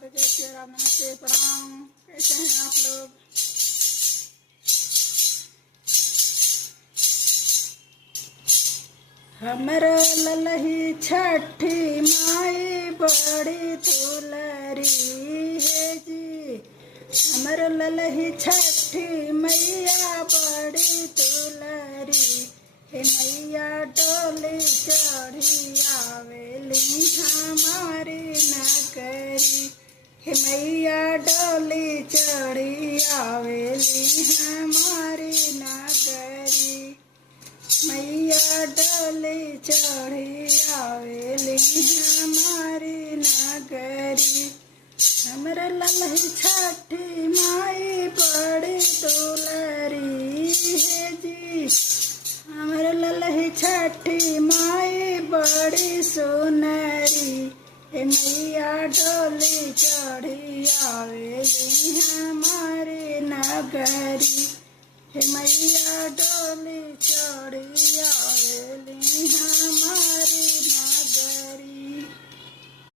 राधे जय श्री राम, नमस्ते प्रणाम। कैसे हैं आप लोग? हमरो ललही छठी माई बड़ी तुलरी है जी। हमरो ललही छठी मैया बड़ी तुलरी हे मैया डोली चढ़ी आवेली हमारी नगरी। हे मैया डोली चढ़ी आवेली हमारी नगरी। मैया डोली चढ़ी आवेली हमारी नगरी। हमरे ललही छठी माई बड़ी दुलरी है जी। हमरे ललही छठी माई बड़ी सुनरी हे मैया डोली चढ़ी आवेली हमारी नगरी। हे मैया डोली चढ़ी आवेली